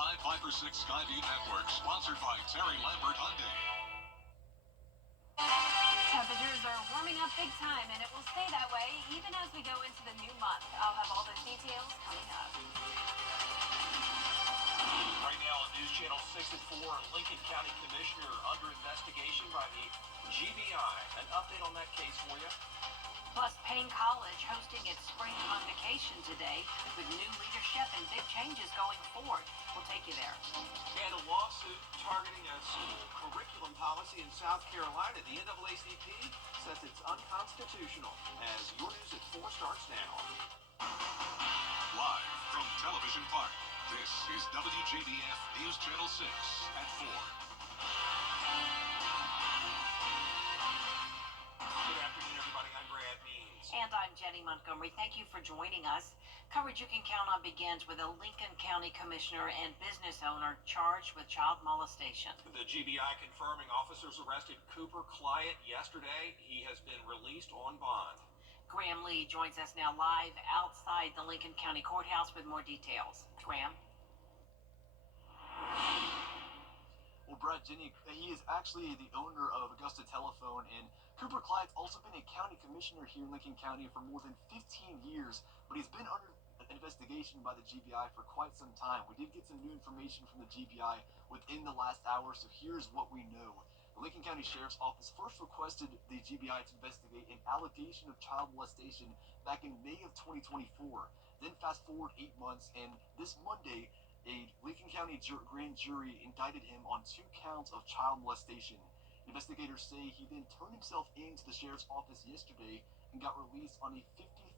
Live 5 for 6 Skyview Network, sponsored by Terry Lambert Hyundai. Temperatures are warming up big time, and it will stay that way even as we go into the new month. I'll have all those details coming up. Right now on News Channel 6 at 4, Lincoln County Commissioner under investigation by the GBI. An update on that case for you. Plus, Payne College hosting its spring convocation today with new leadership and big changes going forward. We'll take you there. And a lawsuit targeting a school curriculum policy in South Carolina. The NAACP says it's unconstitutional. As your News at 4 starts now. Live from Television Park, this is WJBF News Channel 6 at 4. Good afternoon, everybody. I'm Brad Means. And I'm Jenny Montgomery. Thank you for joining us. Coverage you can count on begins with a Lincoln County commissioner and business owner charged with child molestation. The GBI confirming officers arrested Cooper Client yesterday. He has been released on bond. Graham Lee joins us now live outside the Lincoln County Courthouse with more details. Graham? Well, Brad, Jenny, he is actually the owner of Augusta Telephone, and Cooper Clyde's also been a county commissioner here in Lincoln County for more than 15 years, but he's been under investigation by the GBI for quite some time. We did get some new information from the GBI within the last hour, so here's what we know. The Lincoln County Sheriff's Office first requested the GBI to investigate an allegation of child molestation back in May of 2024. Then fast forward 8 months, and this Monday, a Lincoln County grand jury indicted him on 2 counts of child molestation. Investigators say he then turned himself into the sheriff's office yesterday and got released on a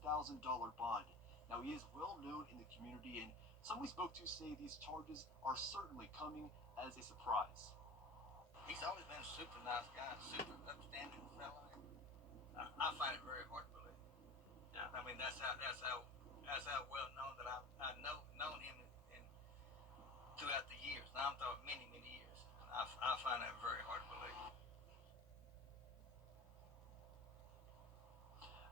$50,000 bond. Now, he is well known in the community, and some we spoke to say these charges are certainly coming as a surprise. He's always been a super nice guy, super upstanding fellow. I find it very hard to believe. Yeah. I mean, that's how well known that I've known him throughout the years. Now I'm talking many years. I find that very hard to believe.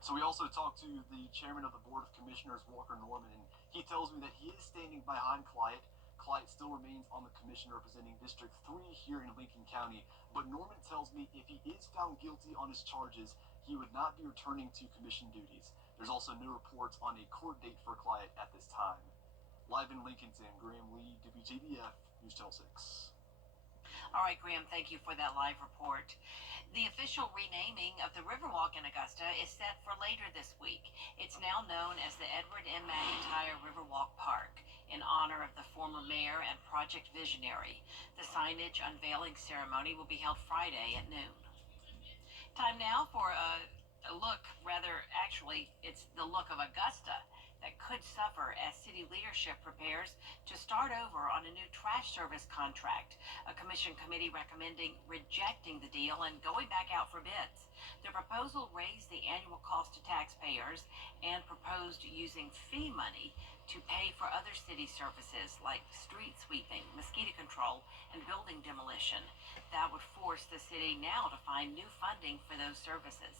So we also talked to the chairman of the Board of Commissioners, Walker Norman, and he tells me that he is standing behind Clyde. Clyde still remains on the commission representing District 3 here in Lincoln County, but Norman tells me if he is found guilty on his charges, he would not be returning to commission duties. There's also no reports on a court date for Clyde at this time. Live in Lincolnton, Graham Lee, WJBF, News Channel 6. All right, Graham, thank you for that live report. The official renaming of the Riverwalk in Augusta is set for later this week. It's now known as the Edward M. McIntyre Riverwalk Park in honor of the former mayor and project visionary. The signage unveiling ceremony will be held Friday at noon. Time now for a look, it's the look of Augusta that could suffer as city leadership prepares to start over on a new trash service contract. A commission committee recommending rejecting the deal and going back out for bids. The proposal raised the annual cost to taxpayers and proposed using fee money to pay for other city services like street sweeping, mosquito control, and building demolition. That would force the city now to find new funding for those services.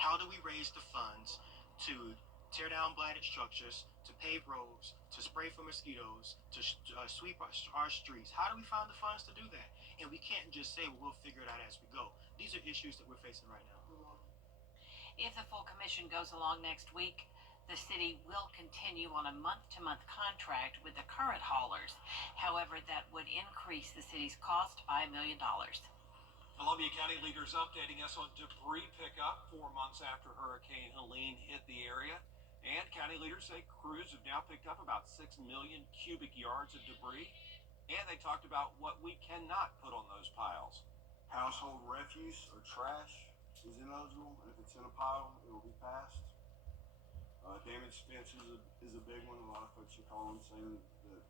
How do we raise the funds to tear down blighted structures, to pave roads, to spray for mosquitoes, to sweep our streets? How do we find the funds to do that? And we can't just say, well, we'll figure it out as we go. These are issues that we're facing right now. If the full commission goes along next week, the city will continue on a month-to-month contract with the current haulers. However, that would increase the city's cost by $1 million. Columbia County leaders updating us on debris pickup 4 months after Hurricane Helene hit the area. And county leaders say crews have now picked up about 6 million cubic yards of debris. And they talked about what we cannot put on those piles. Household refuse or trash is ineligible, and if it's in a pile, it will be passed. Damaged fence is a big one. A lot of folks are calling saying that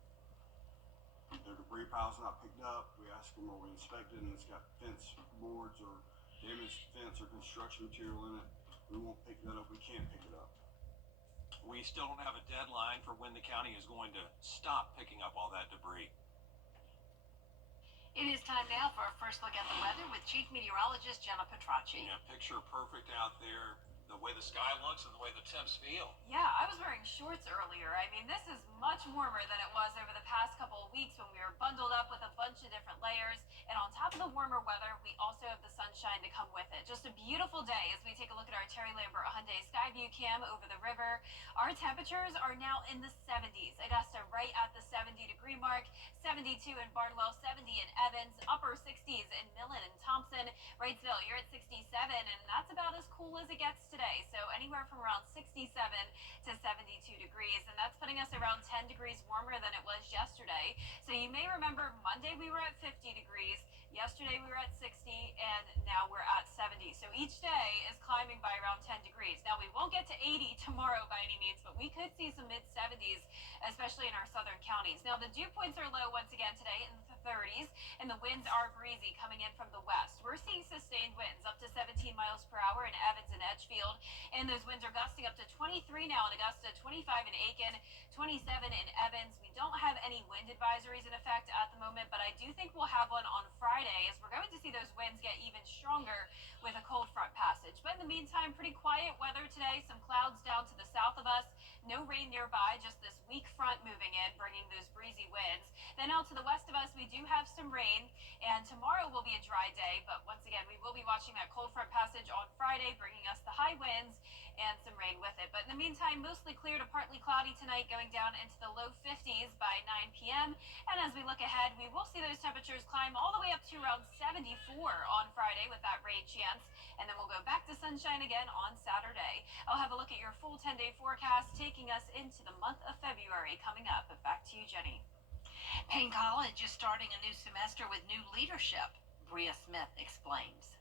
their debris pile's not picked up. We ask them, are we inspected, and it's got fence boards or damaged fence or construction material in it. We won't pick that up. We can't pick it up. We still don't have a deadline for when the county is going to stop picking up all that debris. It is time now for our first look at the weather with Chief Meteorologist Jenna Petracci. Yeah, picture perfect out there. The way the sky looks and the way the temps feel. Yeah, I was wearing shorts earlier. I mean, this is much much warmer than it was over the past couple of weeks when we were bundled up with a bunch of different layers. And on top of the warmer weather, we also have the sunshine to come with it. Just a beautiful day as we take a look at our Terry Lambert Hyundai Skyview cam over the river. Our temperatures are now in the 70s. Augusta right at the 70-degree mark, 72 in Barnwell, 70 in Evans, upper 60s in Millen and Thompson. Wrightsville, you're at 67, and that's about as cool as it gets today. So anywhere from around 67 to 72 degrees, and that's putting us around 10 degrees warmer than it was yesterday. So you may remember Monday we were at 50 degrees, yesterday we were at 60, and now we're at 70. So each day is climbing by around 10 degrees. Now we won't get to 80 tomorrow by any means, but we could see some mid-70s, especially in our southern counties. Now the dew points are low once again today in the 30s, and the winds are breezy coming in from the west. We're seeing sustained winds up to 17 miles per hour in Evans and Edgefield, and those winds are gusting up to 23 now in Augusta, 25 in Aiken, 27 in Evans. We don't have any wind advisories in effect at the moment, but I do think we'll have one on Friday, as we're going to see those winds get even stronger with a cold front passage. But in the meantime, pretty quiet weather today. Some clouds down to the south of us. No rain nearby, just this weak front moving in, bringing those breezy winds. Then out to the west of us, we do have some rain, and tomorrow will be a dry day, but once again, we will be watching that cold front passage on Friday, bringing us the high winds and some rain with it. But in the meantime, mostly clear to partly cloudy tonight, going down into the low 50s by 9 p.m. And as we look ahead, we will see those temperatures climb all the way up to around 74 on Friday with that rain chance. And then we'll go back to sunshine again on Saturday. I'll have a look at your full 10-day forecast, taking us into the month of February coming up. But back to you, Jenny. Payne College is starting a new semester with new leadership. Bria Smith explains.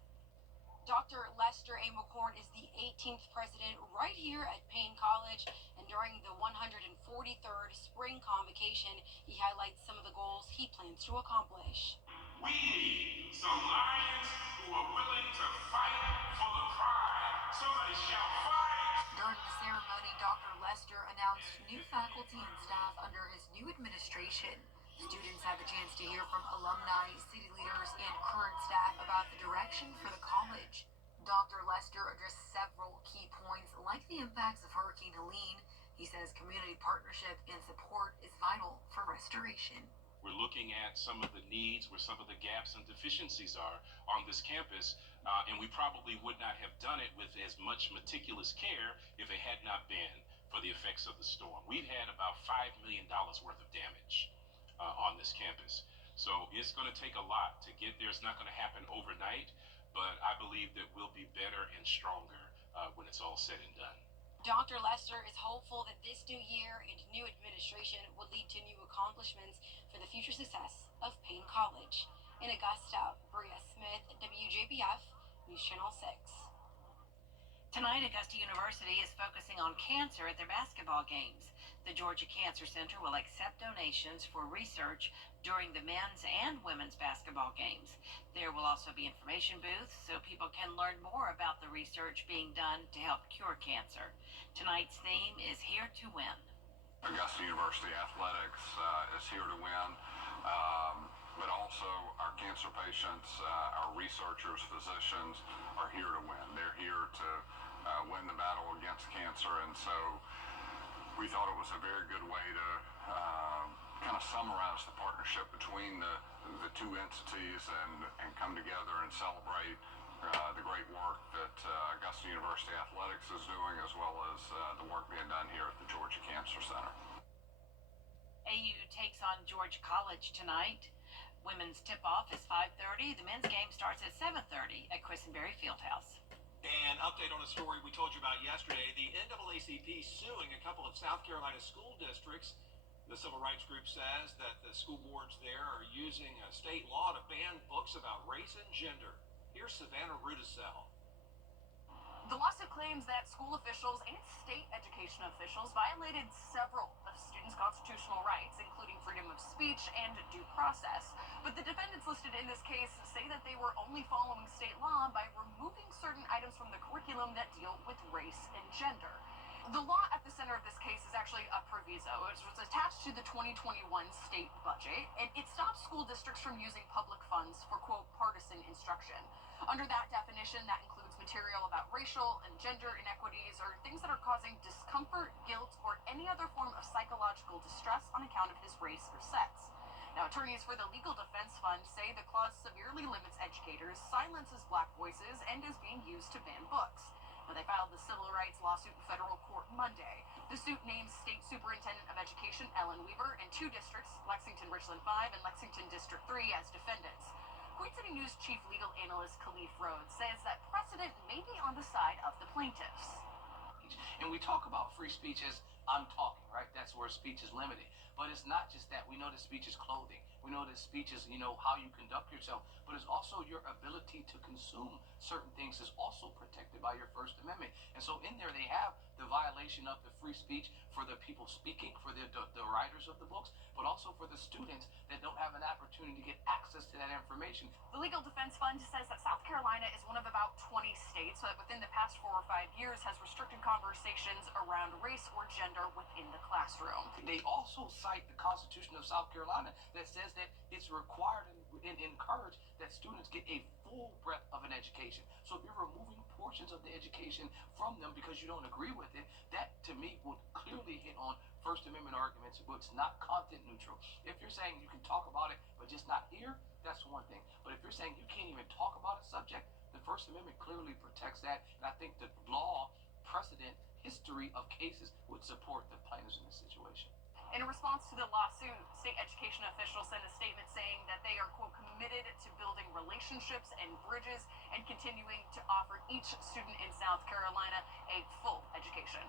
Dr. Lester A. McCorn is the 18th president right here at Payne College, and during the 143rd spring convocation, he highlights some of the goals he plans to accomplish. We need some lions who are willing to fight for the pride, so they shall fight. During the ceremony, Dr. Lester announced new faculty and staff under his new administration. Students had the chance to hear from alumni, city leaders, and current staff about the direction for the college. Dr. Lester addressed several key points, like the impacts of Hurricane Helene. He says community partnership and support is vital for restoration. We're looking at some of the needs, where some of the gaps and deficiencies are on this campus, and we probably would not have done it with as much meticulous care if it had not been for the effects of the storm. We've had about $5 million worth of damage on this campus. So it's going to take a lot to get there. It's not going to happen overnight, but I believe that we'll be better and stronger when it's all said and done. Dr. Lester is hopeful that this new year and new administration will lead to new accomplishments for the future success of Payne College. In Augusta, Bria Smith, WJBF, News Channel 6. Tonight, Augusta University is focusing on cancer at their basketball games. The Georgia Cancer Center will accept donations for research during the men's and women's basketball games. There will also be information booths so people can learn more about the research being done to help cure cancer. Tonight's theme is Here to Win. Augusta University Athletics is here to win, but also our cancer patients, our researchers, physicians are here to win. They're here to win the battle against cancer, and so we thought it was a very good way to kind of summarize the partnership between the two entities and come together and celebrate the great work that Augusta University Athletics is doing, as well as the work being done here at the Georgia Cancer Center. AU takes on Georgia College tonight. Women's tip-off is 5:30. The men's game starts at 7:30 at Quisenberry Fieldhouse. An update on a story we told you about yesterday. The NAACP suing a couple of South Carolina school districts. The civil rights group says that the school boards there are using a state law to ban books about race and gender. Here's Savannah Rudisell. The lawsuit claims that school officials and state education officials violated several of students' constitutional rights, including freedom of speech and due process. But the defendants listed in this case say that they were only following state law by removing certain items from the curriculum that deal with race and gender. The law at the center of this case is actually a proviso. It was attached to the 2021 state budget, and it stops school districts from using public funds for, quote, partisan instruction. Under that definition, that includes material about racial and gender inequities or things that are causing discomfort, guilt, or any other form of psychological distress on account of his race or sex. Now, attorneys for the Legal Defense Fund say the clause severely limits educators, silences black voices, and is being used to ban books. Now, they filed the civil rights lawsuit in federal court Monday. The suit names State Superintendent of Education Ellen Weaver and two districts, Lexington Richland 5 and Lexington District 3, as defendants. Queen City News chief legal analyst Khalif Rhodes says that precedent may be on the side of the plaintiffs. And we talk about free speech as I'm talking, right? That's where speech is limited. But it's not just that. We know that speech is clothing. We know that speech is, how you conduct yourself. But it's also your ability to consume certain things is also protected by your First Amendment. And so in there they have the violation of the free speech for the people speaking, for the writers of the books, but also for the students that don't have an opportunity to get access to that information. The Legal Defense Fund says that South Carolina is one of about 20 states that within the past 4 or 5 years has restricted conversations around race or gender within the classroom. They also cite the Constitution of South Carolina that says that it's required and encouraged that students get a full breadth of an education. So if you're removing portions of the education from them because you don't agree with it, that to me would clearly hit on First Amendment arguments, but it's not content neutral. If you're saying you can talk about it but just not here, that's one thing. But if you're saying you can't even talk about a subject, the First Amendment clearly protects that. And I think the law, precedent, history of cases would support the plaintiffs in this situation. In response to the lawsuit, state education officials sent a statement saying that they are, quote, committed to building relationships and bridges and continuing to offer each student in South Carolina a full education.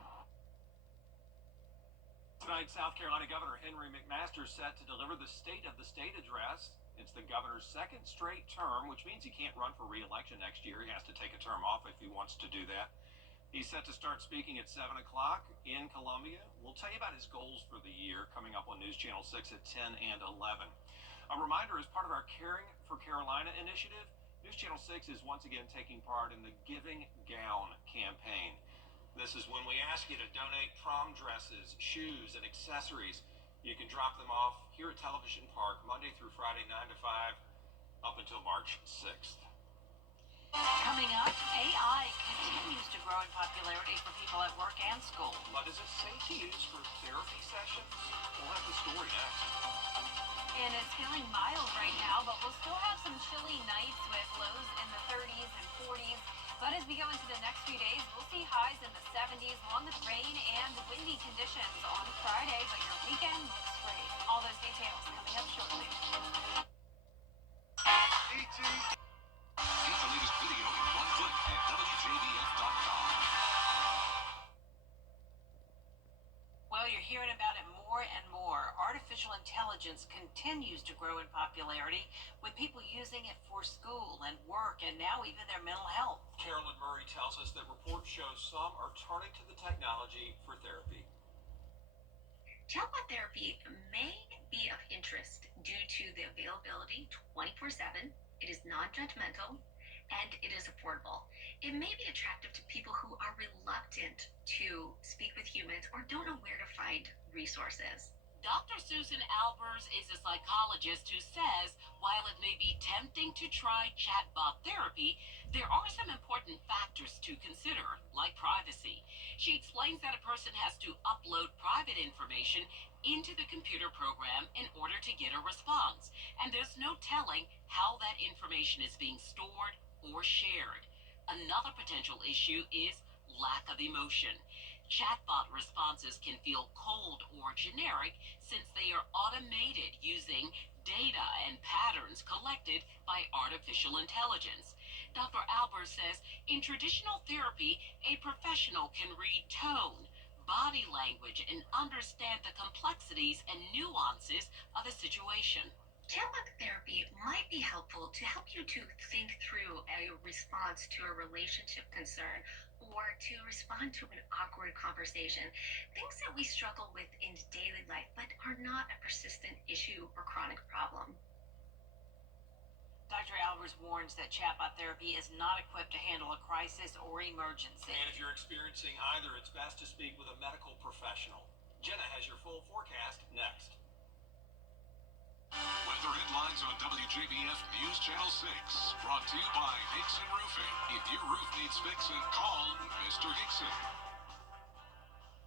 Tonight, South Carolina Governor Henry McMaster is set to deliver the State of the State address. It's the governor's second straight term, which means he can't run for re-election next year. He has to take a term off if he wants to do that. He's set to start speaking at 7 o'clock in Columbia. We'll tell you about his goals for the year coming up on News Channel 6 at 10 and 11. A reminder, as part of our Caring for Carolina initiative, News Channel 6 is once again taking part in the Giving Gown campaign. This is when we ask you to donate prom dresses, shoes, and accessories. You can drop them off here at Television Park Monday through Friday, 9 to 5, up until March 6th. Coming up, AI continues to grow in popularity for people at work and school. But is it safe to use for therapy sessions? We'll have the story next. And it's feeling mild right now, but we'll still have some chilly nights with lows in the 30s and 40s. But as we go into the next few days, we'll see highs in the 70s, along with rain and windy conditions on Friday. But your weekend looks great. All those details coming up shortly. Get the latest video in one click at WJBF.com. Well, you're hearing about it more and more. Artificial intelligence continues to grow in popularity, with people using it for school and work and now even their mental health. Carolyn Murray tells us that reports show some are turning to the technology for therapy. Chatbot therapy may be of interest due to the availability 24/7. It is non-judgmental, and it is affordable. It may be attractive to people who are reluctant to speak with humans or don't know where to find resources. Dr. Susan Albers is a psychologist who says while it may be tempting to try chatbot therapy, there are some important factors to consider, like privacy. She explains that a person has to upload private information into the computer program in order to get a response, and there's no telling how that information is being stored or shared. Another potential issue is lack of emotion. Chatbot responses can feel cold or generic since they are automated using data and patterns collected by artificial intelligence. Dr. Albers says in traditional therapy, a professional can read tone, body language, and understand the complexities and nuances of a situation. Chatbot therapy might be helpful to help you to think through a response to a relationship concern or to respond to an awkward conversation. Things that we struggle with in daily life but are not a persistent issue or chronic problem. Dr. Albers warns that chatbot therapy is not equipped to handle a crisis or emergency. And if you're experiencing either, it's best to speak with a medical professional. Jenna has your full forecast next. Weather headlines on WJBF News Channel 6. Brought to you by Hickson Roofing. If your roof needs fixing, call Mr. Hickson.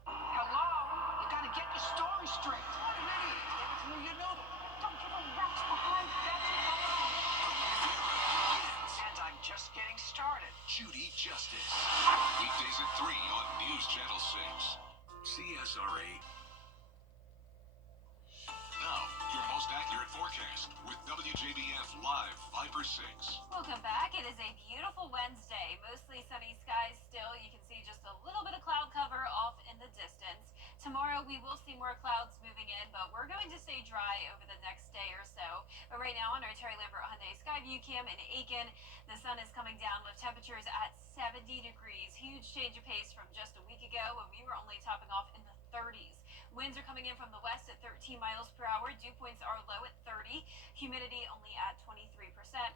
Hello? You gotta get your story straight. What an idiot. Everything you know. Don't give a rat's behind. That's and I'm just getting started. Judy Justice. Weekdays at 3 on News Channel 6. CSRA. Now, your most accurate forecast with WJBF Live Viper 6. Welcome back. It is a beautiful Wednesday. Mostly sunny skies still. You can see just a little bit of cloud cover off in the distance. Tomorrow we will see more clouds moving in, but we're going to stay dry over the next day or so. But right now on our Terry Lambert Hyundai Skyview Cam in Aiken, the sun is coming down with temperatures at 70 degrees. Huge change of pace from just a week ago when we were only topping off in the 30s. Winds are coming in from the west at 13 miles per hour. Dew points are low at 30. Humidity only at 23%.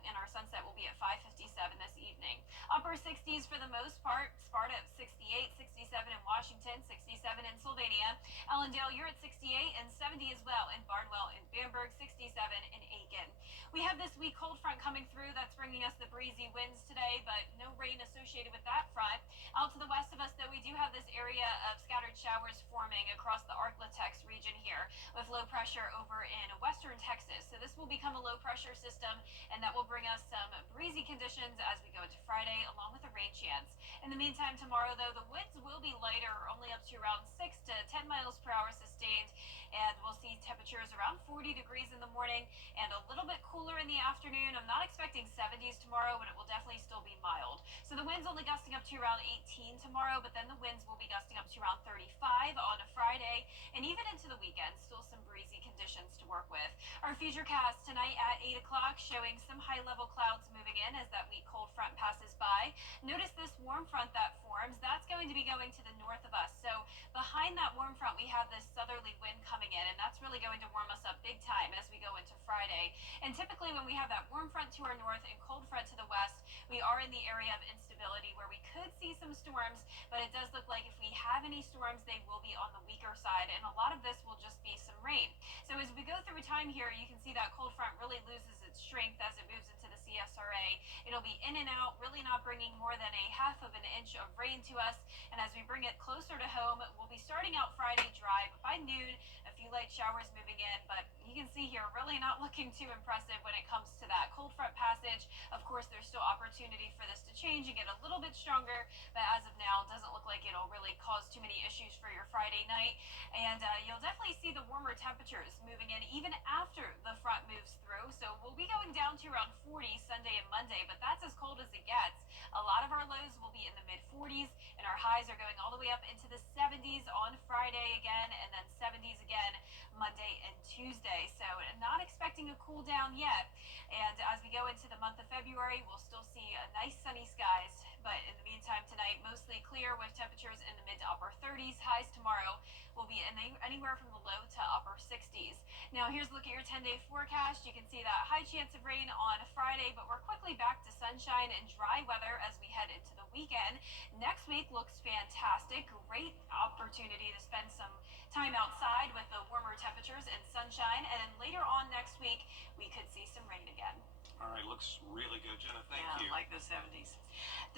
And our sunset will be at 5:57 this evening. Upper 60s for the most part. Sparta at 68, 67 in Washington, 67 in Sylvania. Allendale, you're at 68 and 70 as well in Barnwell and Bamberg, 67 in Aiken. We have this weak cold front coming through that's bringing us the breezy winds today, but no rain associated with that front. Out to the west of us, though, we do have this area of scattered showers forming across the Arklatex region here with low pressure over in western Texas. So this will become a low pressure system, and that will bring us some breezy conditions as we go into Friday, along with a rain chance. In the meantime, tomorrow, though, the winds will be lighter, only up to around 6 to 10 miles per hour sustained, and we'll see temperatures around 40 degrees in the morning and a little bit cooler in the afternoon. I'm not expecting 70s tomorrow, but it will definitely still be mild. So the wind's only gusting up to around 18 tomorrow, but then the winds will be gusting up to around 35 on a Friday, and even into the weekend, still some breezy conditions to work with. Our futurecast tonight at 8 o'clock showing some high-level clouds moving in as that weak cold front passes by. Notice this warm front that forms. That's going to be going to the north of us. So behind that warm front, we have this southerly wind coming in, and that's really going to warm us up big time as we go into Friday. And typically when we have that warm front to our north and cold front to the west, we are in the area of instability where we could see some storms, but it does look like if we have any storms, they will be on the weaker side, and a lot of this will just be some rain. So as we go through time here, you can see that cold front really loses its strength as it moves into the CSRA. It'll be in and out, really not bringing more than a half of an inch of rain to us, and as we bring it closer to home, we'll be starting out Friday dry, but by noon, a few light showers moving in, but you can see here, really not looking too impressive when it comes to that cold front passage. Of course, there's still opportunity for this to change and get a little bit stronger, but as of now, it doesn't look like it'll really cause too many issues for your Friday night, and you'll definitely see the warmer temperatures moving in even after the front moves through. So we'll be going down to around 40 Sunday and Monday, but that's as cold as it gets. A lot of our lows will be in the mid-40s, and our highs are going all the way up into the 70s on Friday again, and then 70s again Monday and Tuesday. So not expecting a cool down yet. And as we go into the month of February, we'll still see nice sunny skies. But in the meantime, tonight, mostly clear with temperatures in the mid to upper 30s. Highs tomorrow will be anywhere from the low to upper 60s. Now, here's a look at your 10-day forecast. You can see that high chance of rain on Friday, but we're quickly back to sunshine and dry weather as we head into the weekend. Next week looks fantastic. Great opportunity to spend some time outside with the warmer temperatures and sunshine. And then later on next week, we could see some rain again. All right, looks really good, Jenna. Thank you. Like the 70s.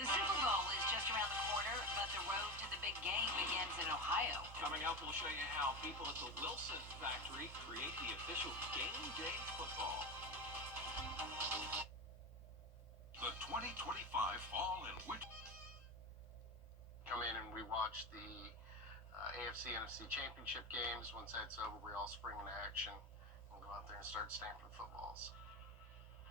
The Super Bowl is just around the corner, but the road to the big game begins in Ohio. Coming up, we'll show you how people at the Wilson factory create the official game day football. The 2025 Fall and Winter. Come in and we watch the AFC NFC championship games. Once that's over, we all spring into action and go out there and start stamping footballs.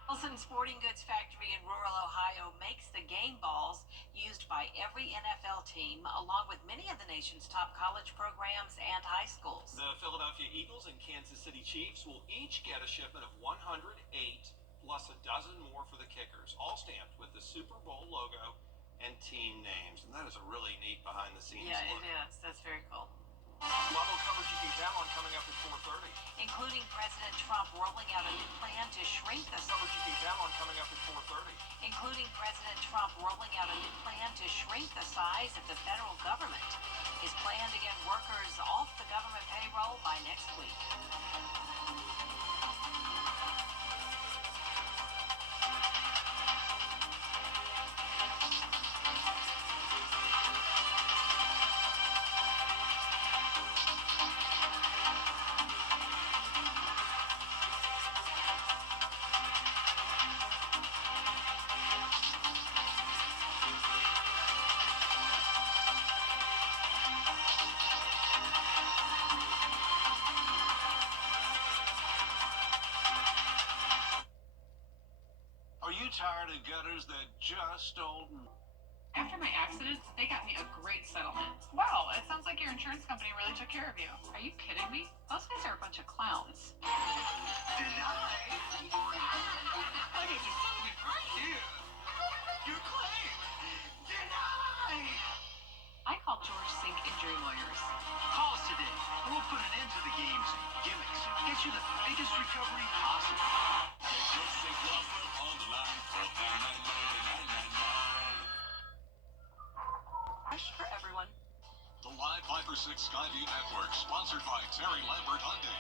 Wilson Sporting Goods Factory in rural Ohio makes the game balls used by every NFL team, along with many of the nation's top college programs and high schools. The Philadelphia Eagles and Kansas City Chiefs will each get a shipment of 108 plus a dozen more for the kickers, all stamped with the Super Bowl logo and team names. And that is a really neat behind-the-scenes look. It is. That's very cool. Level coverage you can count on coming up at 4:30. Including President Trump rolling out a new plan to shrink the Coverage you can count on coming up at 4:30. including President Trump rolling out a new plan to shrink the size of the federal government. His plan to get workers off the government payroll by next week. Are you tired of gutters that just don't... After my accident, they got me a great settlement. Wow, it sounds like your insurance company really took care of you. Are you kidding me? Those guys are a bunch of clowns. Denied? I got your settlement right here. Your claim. Denied. I called George Sink Injury Lawyers. Call us today. We'll put an end to the games and gimmicks and get you the biggest recovery possible. For everyone. The Live Viper 6 Skyview Network, sponsored by Terry Lambert Hyundai.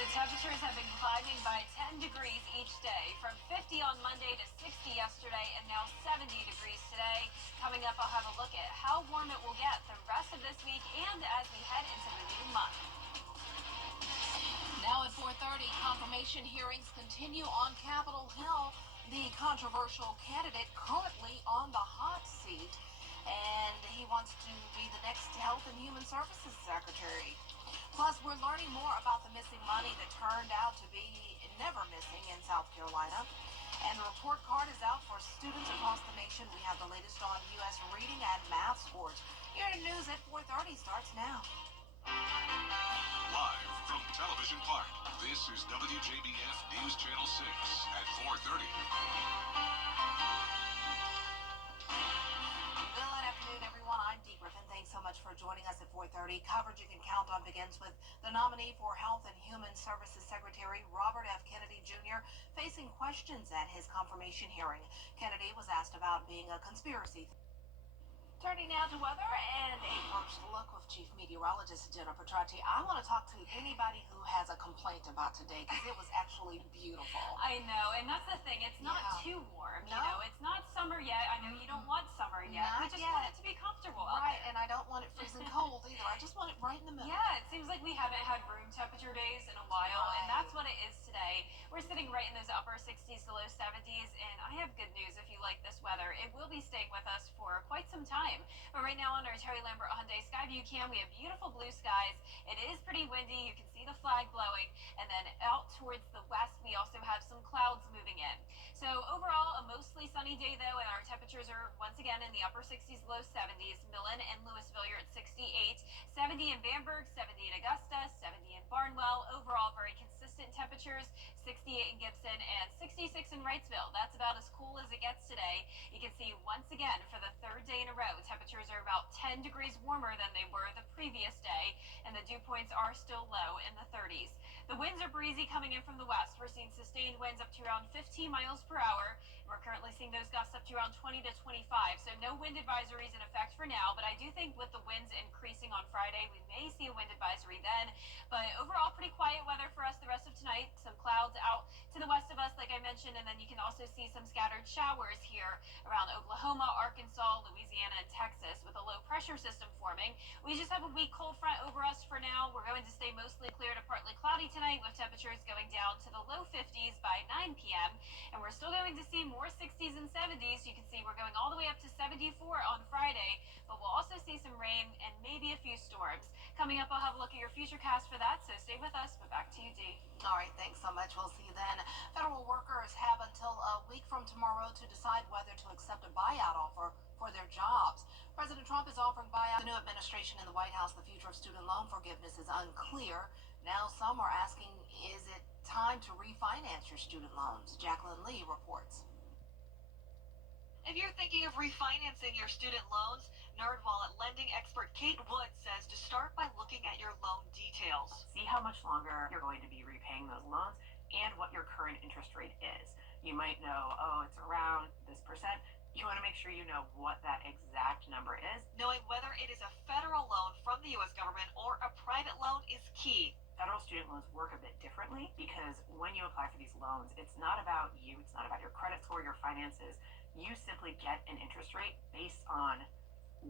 The temperatures have been climbing by 10 degrees each day, from 50 on Monday to 60 yesterday, and now 70 degrees today. Coming up, I'll have a look at how warm it will get the rest of this week and as we head into the new month. Now at 4:30, confirmation hearings continue on Capitol Hill. The controversial candidate currently on the hot seat, and he wants to be the next Health and Human Services Secretary. Plus, we're learning more about the missing money that turned out to be never missing in South Carolina. And the report card is out for students across the nation. We have the latest on U.S. reading and math scores. Your news at 4:30 starts now. Live from Television Park, this is WJBF News Channel 6 at 4:30. Good afternoon, everyone. I'm Dee Griffin. Thanks so much for joining us at 4:30. Coverage you can count on begins with the nominee for Health and Human Services Secretary Robert F. Kennedy Jr. facing questions at his confirmation hearing. Kennedy was asked about being a conspiracy. Turning now to weather and a first look with Chief Meteorologist Jennifer Trotty. I want to talk to anybody who has a complaint about today because it was actually beautiful. I know, and that's the thing. It's not too warm. No. You know, it's not summer yet. I know you don't want summer yet. Not We just yet. want it to be comfortable out Right, there. and I don't want it freezing cold either. I just want it right in the middle. Yeah, it seems like we haven't had room temperature days in a while, and that's what it is today. We're sitting right in those upper 60s to low 70s, and I have good news if you like this weather. It will be staying with us for quite some time. But right now on our Terry Lambert Hyundai Skyview cam, we have beautiful blue skies. It is pretty windy. You can see the flag blowing, and then out towards the west, we also have some clouds moving in. So overall, a mostly sunny day though, and our temperatures are once again in the upper 60s, low 70s. Millen and Louisville, you're at 68, 70 in Bamberg, 70 in Augusta, 70 in Barnwell. Overall, very consistent temperatures. 68 in Gibson and 66 in Wrightsville. That's about as cool as it gets today. You can see once again for the third day in a row, temperatures are about 10 degrees warmer than they were the previous day, and the dew points are still low in the 30s. The winds are breezy coming in from the west. We're seeing sustained winds up to around 15 miles per hour. We're currently seeing those gusts up to around 20 to 25, so no wind advisories in effect for now, but I do think with the winds increasing on Friday, we may see a wind advisory then. But overall, pretty quiet weather for us the rest of tonight. Some clouds out to the west of us, like I mentioned, and then you can also see some scattered showers here around Oklahoma, Arkansas, Louisiana, and Texas with a low pressure system forming. We just have a weak cold front over us for now. We're going to stay mostly clear to partly cloudy tonight with temperatures going down to the low 50s by 9 p.m. And we're still going to see more 60s and 70s. You can see we're going all the way up to 74 on Friday, but we'll also see some rain and maybe a few storms. Coming up, I'll have a look at your future cast for that, so stay with us, but back to you, Dee. All right, thanks so much. We'll see you then. Federal workers have until a week from tomorrow to decide whether to accept a buyout offer for their jobs. President Trump is offering buyout. The new administration in the White House, the future of student loan forgiveness is unclear. Now some are asking, is it time to refinance your student loans? Jacqueline Lee reports. If you're thinking of refinancing your student loans, NerdWallet lending expert Kate Wood says to start by looking at your loan details. See how much longer you're going to be repaying those loans and what your current interest rate is. You might know, oh, it's around this percent. You want to make sure you know what that exact number is. Knowing whether it is a federal loan from the U.S. government or a private loan is key. Federal student loans work a bit differently because when you apply for these loans, it's not about you, it's not about your credit score, your finances. You simply get an interest rate based on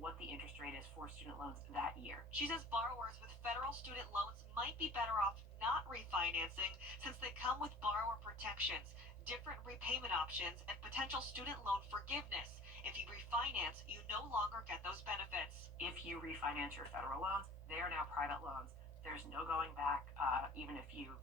what the interest rate is for student loans that year. She says borrowers with federal student loans might be better off not refinancing since they come with borrower protections, different repayment options, and potential student loan forgiveness. If you refinance, you no longer get those benefits. If you refinance your federal loans, they are now private loans. There's no going back. Even if you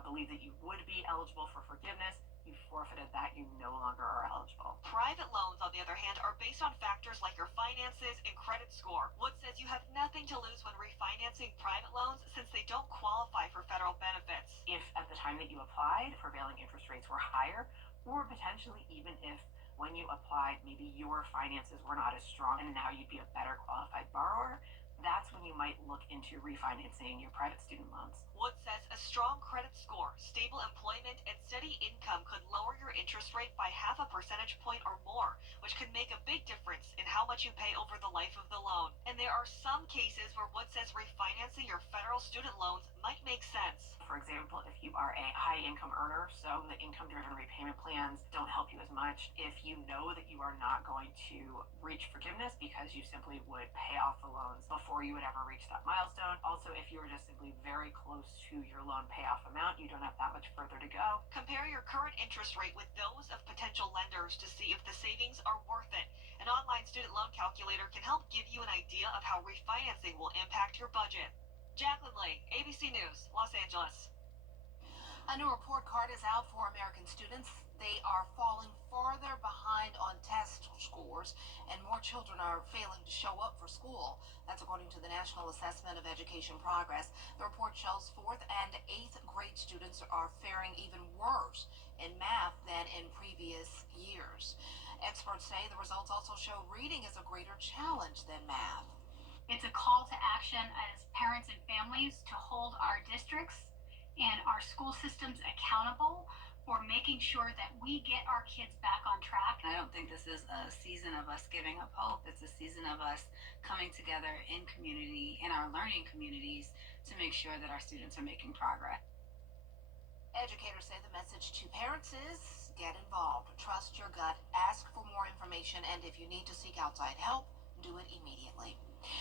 believe that you would be eligible for forgiveness, you forfeited that, you no longer are eligible. Private loans, on the other hand, are based on factors like your finances and credit score. Wood says you have nothing to lose when refinancing private loans since they don't qualify for federal benefits. If at the time that you applied, prevailing interest rates were higher, or potentially even if when you applied, maybe your finances were not as strong and now you'd be a better qualified borrower, that's when you might look into refinancing your private student loans. Wood says a strong credit score, stable employment, and steady income could lower your interest rate by 0.5 percentage point or more, which could make a big difference in how much you pay over the life of the loan. And there are some cases where Wood says refinancing your federal student loans might make sense. For example, if you are a high income earner, so the income-driven repayment plans don't help you as much. If you know that you are not going to reach forgiveness because you simply would pay off the loans before you would ever reach that milestone. Also, if you were just simply very close to your loan payoff amount, you don't have that much further to go. Compare your current interest rate with those of potential lenders to see if the savings are worth it. An online student loan calculator can help give you an idea of how refinancing will impact your budget. Jacqueline Lake, ABC News, Los Angeles. A new report card is out for American students. They are falling farther behind on test scores, and more children are failing to show up for school. That's according to the National Assessment of Education Progress. The report shows 4th and 8th grade students are faring even worse in math than in previous years. Experts say the results also show reading is a greater challenge than math. It's a call to action as parents and families to hold our districts and our school systems accountable for making sure that we get our kids back on track. I don't think this is a season of us giving up hope. It's a season of us coming together in community, in our learning communities, to make sure that our students are making progress. Educators say the message to parents is get involved, trust your gut, ask for more information, and if you need to seek outside help, do it immediately.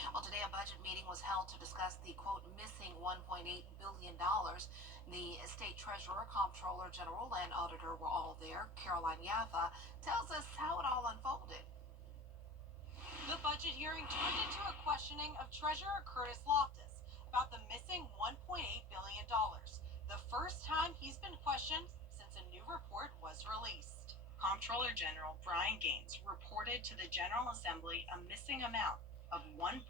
Well, today a budget meeting was held to discuss the, quote, missing $1.8 billion. The state treasurer, comptroller general, and auditor were all there. Caroline Yaffa tells us how it all unfolded. The budget hearing turned into a questioning of Treasurer Curtis Loftus about the missing $1.8 billion, the first time he's been questioned since a new report was released. Comptroller General Brian Gaines reported to the General Assembly a missing amount of $1.8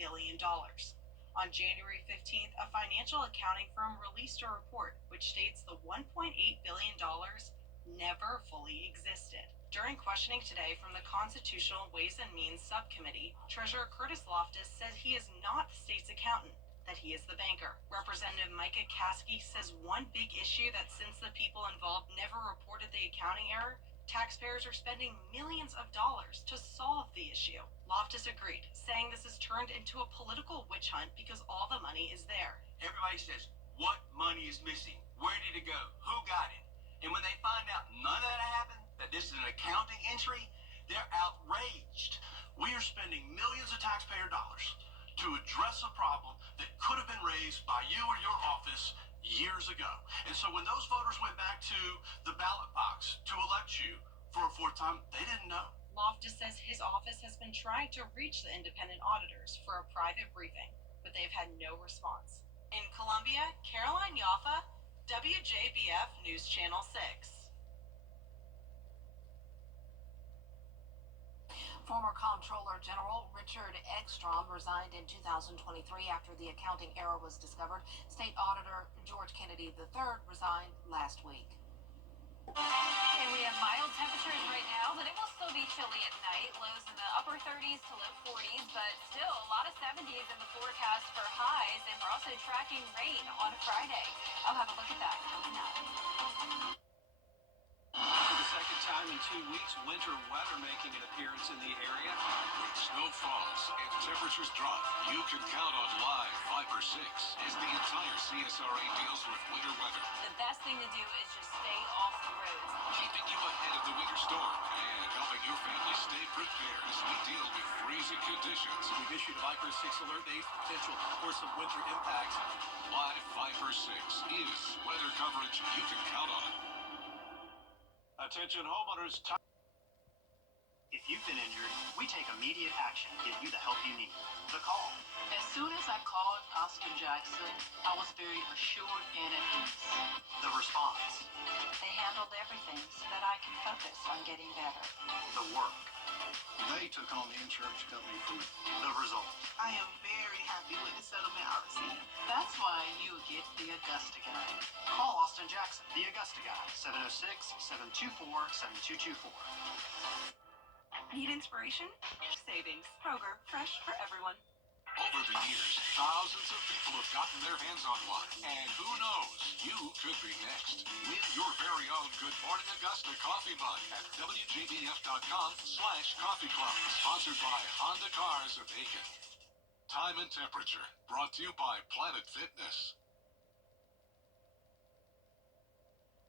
billion. On January 15th, a financial accounting firm released a report which states the $1.8 billion never fully existed. During questioning today from the Constitutional Ways and Means Subcommittee, Treasurer Curtis Loftus says he is not the state's accountant, that he is the banker. Representative Micah Caskey says one big issue that since the people involved never reported the accounting error, taxpayers are spending millions of dollars to solve the issue. Loftus agreed, saying this has turned into a political witch hunt because all the money is there. Everybody says, what money is missing? Where did it go? Who got it? And when they find out none of that happened, that this is an accounting entry, they're outraged. We are spending millions of taxpayer dollars to address a problem that could have been raised by you or your office years ago. And so when those voters went back to the ballot box to elect you for a fourth time, they didn't know. Loftus says his office has been trying to reach the independent auditors for a private briefing, but they've had no response. In Columbia, Caroline Yaffa, WJBF News Channel 6. Former Comptroller General Richard Ekstrom resigned in 2023 after the accounting error was discovered. State Auditor George Kennedy III resigned last week. And we have mild temperatures right now, but it will still be chilly at night. Lows in the upper 30s to low 40s, but still a lot of 70s in the forecast for highs. And we're also tracking rain on Friday. I'll have a look at that coming up. For the second time in 2 weeks, winter weather making an appearance in the area. When snow falls and temperatures drop, you can count on Live 5 or 6 as the entire CSRA deals with winter weather. The best thing to do is just stay off the roads. Keeping you ahead of the winter storm and helping your family stay prepared as we deal with freezing conditions. We've issued a Viper 6 alert day for potential for some winter impacts. Live 5 or 6 is weather coverage you can count on. Attention homeowners. If you've been injured, we take immediate action to give you the help you need. The call. As soon as I called Austin Jackson, I was very assured and at ease. The response. They handled everything so that I can focus on getting better. The work. They took on the insurance company for me. The result. I am very happy with the settlement I received. That's why you get the Augusta guy. Call Austin Jackson, the Augusta guy, 706-724-7224. Need inspiration? Savings. Kroger, fresh for everyone. Over the years, thousands of people have gotten their hands on one. And who knows, you could be next. Win your very own Good Morning Augusta coffee mug at WJBF.com/coffee club. Sponsored by Honda Cars of Aiken. Time and temperature brought to you by Planet Fitness.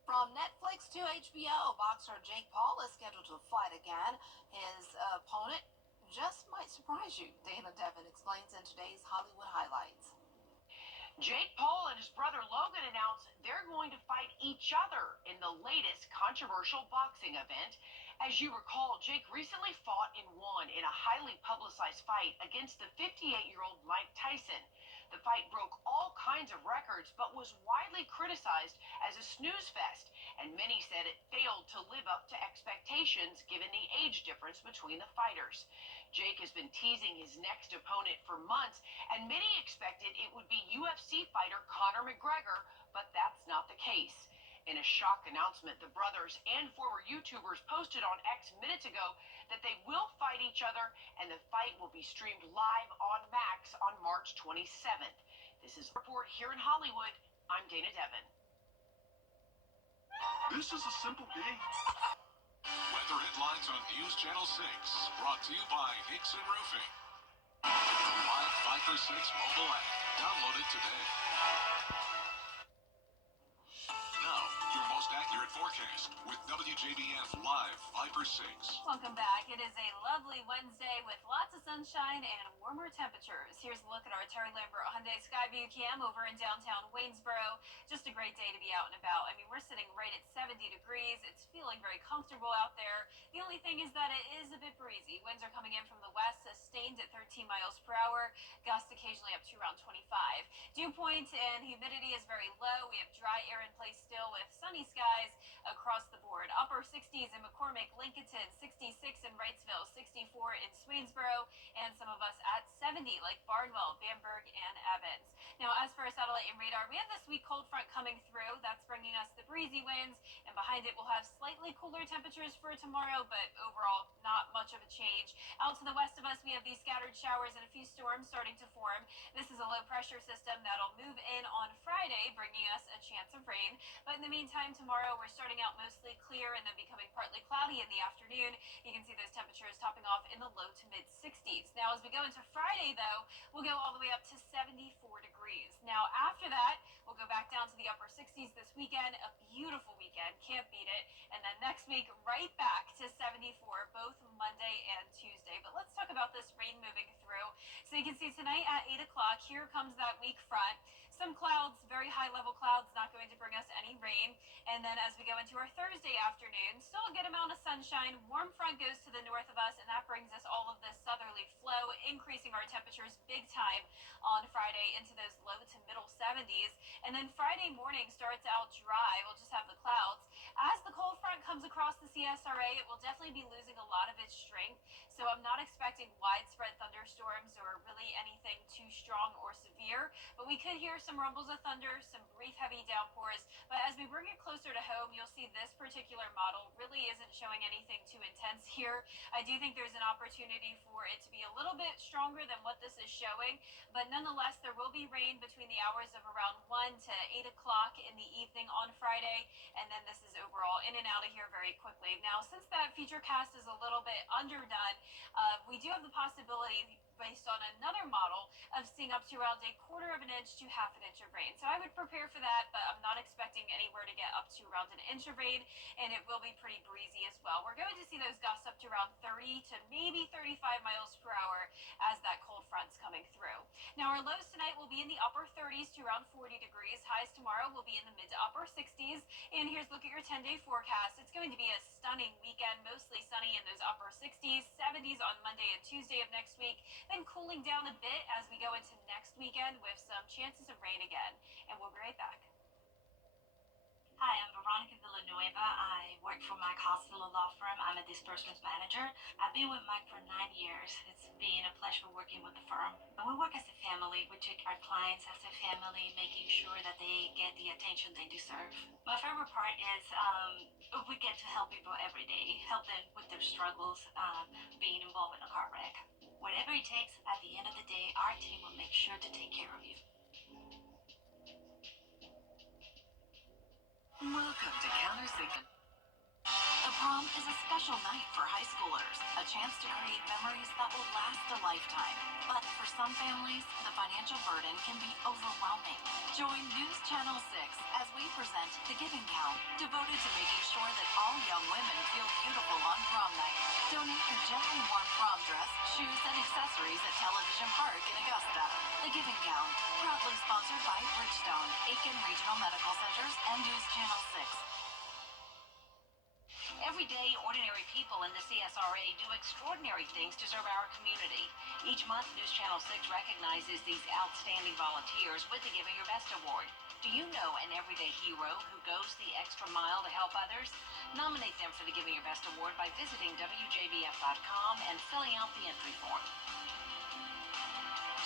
From Netflix to HBO, boxer Jake Paul is scheduled to fight again. His opponent just might surprise you. Dana Devin explains in today's Hollywood Highlights. Jake Paul and his brother Logan announced they're going to fight each other in the latest controversial boxing event. As you recall, Jake recently fought and won in a highly publicized fight against the 58-year-old Mike Tyson. The fight broke all kinds of records, but was widely criticized as a snooze fest, and many said it failed to live up to expectations given the age difference between the fighters. Jake has been teasing his next opponent for months, and many expected it would be UFC fighter Conor McGregor, but that's not the case. In a shock announcement, the brothers and former YouTubers posted on X minutes ago that they will fight each other, and the fight will be streamed live on Max on March 27th. This is a report here in Hollywood. I'm Dana Devin. This is a simple game. Weather headlines on News Channel 6, brought to you by Hickson Roofing. The Live 5 or 6 mobile app. Download it today. Now, your most accurate forecast with WJBF Live 5 or 6. Welcome back. It is a lovely Wednesday with lots of sunshine and warmer temperatures. Here's a look at our Terry Lambert Hyundai Skyview cam over in downtown Waynesboro. Just a great day to be out and about. I mean, we're sitting right at 70 degrees. It's feeling very comfortable out there. The only thing is that it is a bit breezy. Winds are coming in from the west, sustained at 13 miles per hour. Gusts occasionally up to around 25. Dew point and humidity is very low. We have dry air in place still with sunny skies across the board. Upper 60s in McCormick, Lincoln, 66 in Wrightsville, 64 in Swainsboro, and some of us at 70 like Barnwell, Bamberg, and Evans. Now, as for our satellite and radar, we have this weak cold front coming through. That's bringing us the breezy winds, and behind it we'll have slightly cooler temperatures for tomorrow, but overall not much of a change. Out to the west of us, we have these scattered showers and a few storms starting to form. This is a low pressure system that'll move in on Friday, bringing us a chance of rain. But in the meantime, tomorrow we're starting out mostly clear and then becoming partly cloudy in the afternoon. You can see those temperatures topping off in the low to mid 60s. Now, as we go into Friday, though, we'll go all the way up to 74 degrees. Now, after that, we'll go back down to the upper 60s this weekend. A beautiful weekend, can't beat it. And then next week, right back to 74, both Monday and Tuesday. But let's talk about this rain moving through. So you can see tonight at 8 o'clock, here comes that weak front. Some clouds, very high-level clouds, not going to bring us any rain. And then as we go into our Thursday afternoon, still a good amount of sunshine. Warm front goes to the north of us, and that brings us all of this southerly flow, increasing our temperatures big time on Friday into those low to middle 70s. And then Friday morning starts out dry. We'll just have the clouds. As the cold front comes across the CSRA, it will definitely be losing a lot of its strength. So I'm not expecting widespread thunderstorms or really anything too strong or severe. But we could hear some rumbles of thunder, some brief heavy downpours. But as we bring it closer closer to home, you'll see this particular model really isn't showing anything too intense here. I do think there's an opportunity for it to be a little bit stronger than what this is showing, but nonetheless, there will be rain between the hours of around 1 to 8 o'clock in the evening on Friday, and then this is overall in and out of here very quickly. Now, since that feature cast is a little bit underdone, we do have the possibility, based on another model, of seeing up to around a quarter of an inch to half an inch of rain. So I would prepare for that, but I'm not expecting anywhere to get up to around an inch of rain, and it will be pretty breezy as well. We're going to see those gusts up to around 30 to maybe 35 miles per hour as that cold front's coming through. Now, our lows tonight will be in the upper 30s to around 40 degrees. Highs tomorrow will be in the mid to upper 60s. And here's a look at your 10-day forecast. It's going to be a stunning weekend, mostly sunny in those upper 60s, 70s on Monday and Tuesday of next week, then cooling down a bit as we go into next weekend with some chances of rain again. And we'll be right back. Hi, I'm Veronica Villanueva. I work for Mike Hospital Law Firm. I'm a disbursements manager. I've been with Mike for 9 years. It's been a pleasure working with the firm. But we work as a family. We treat our clients as a family, making sure that they get the attention they deserve. My favorite part is we get to help people every day, help them with their struggles, being involved in a car wreck. Whatever it takes, at the end of the day, our team will make sure to take care of you. Welcome to Countersign. The prom is a special night for high schoolers, a chance to create memories that will last a lifetime. But for some families, the financial burden can be overwhelming. Join News Channel 6 as we present The Giving Gown, devoted to making sure that all young women feel beautiful on prom night. Donate your gently worn prom dress, shoes, and accessories at Television Park in Augusta. The Giving Gown, proudly sponsored by Bridgestone, Aiken Regional Medical Centers, and News Channel 6. Every day, ordinary people in the CSRA do extraordinary things to serve our community. Each month, News Channel 6 recognizes these outstanding volunteers with the Giving Your Best Award. Do you know an everyday hero who goes the extra mile to help others? Nominate them for the Giving Your Best Award by visiting WJBF.com and filling out the entry form.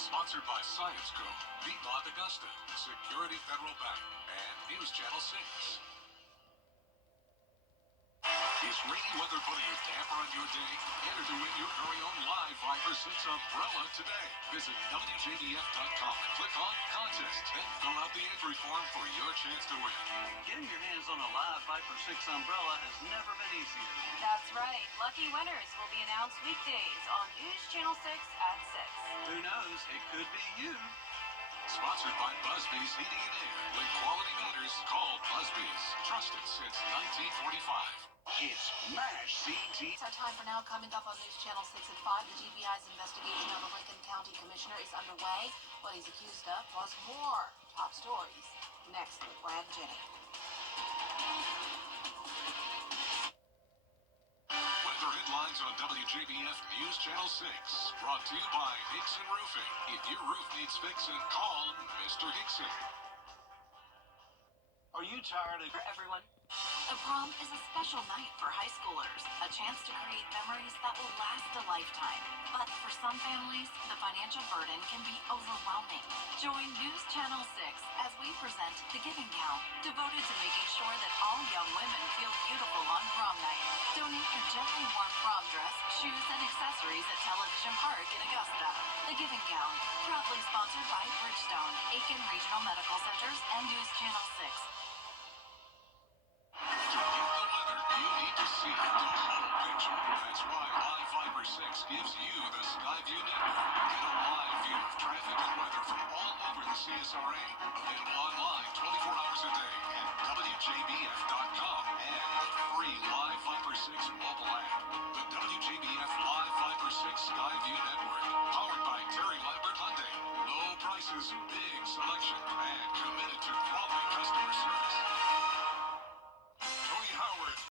Sponsored by Science Co., Piedmont Augusta, Security Federal Bank, and News Channel 6. Is rainy weather putting a damper on your day? Enter to win your very own live Viper 6 umbrella today. Visit WJBF.com and click on Contest and fill out the entry form for your chance to win. Getting your hands on a live Viper 6 umbrella has never been easier. That's right. Lucky winners will be announced weekdays on News Channel 6 at 6. Who knows? It could be you. Sponsored by Busby's Heating and Air. When quality matters, call Busby's. Trusted since 1945. It's MASH CT. It's our time for now. Coming up on News Channel 6 at 5, the GBI's investigation of the Lincoln County Commissioner is underway. What he's accused of, plus more top stories. Next with Brad and Jenny. Weather headlines on WJBF News Channel 6. Brought to you by Hickson Roofing. If your roof needs fixing, call Mr. Hickson. Are you tired of... For everyone. The prom is a special night for high schoolers, a chance to create memories that will last a lifetime. But for some families, the financial burden can be overwhelming. Join News Channel 6 as we present The Giving Gown, devoted to making sure that all young women feel beautiful on prom night. Donate your gently worn prom dress, shoes, and accessories at Television Park in Augusta. The Giving Gown, proudly sponsored by Bridgestone, Aiken Regional Medical Centers, and News Channel 6. To get the weather you need to see the whole picture. That's why Live Viper 6 gives you the Skyview Network. Get a live view of traffic and weather from all over the CSRA. Available online 24 hours a day at WJBF.com and the free Live Viper 6 mobile app. The WJBF Live Viper 6 Skyview Network. Powered by Terry Lambert Hyundai. Low prices, big selection, and committed to quality customer service.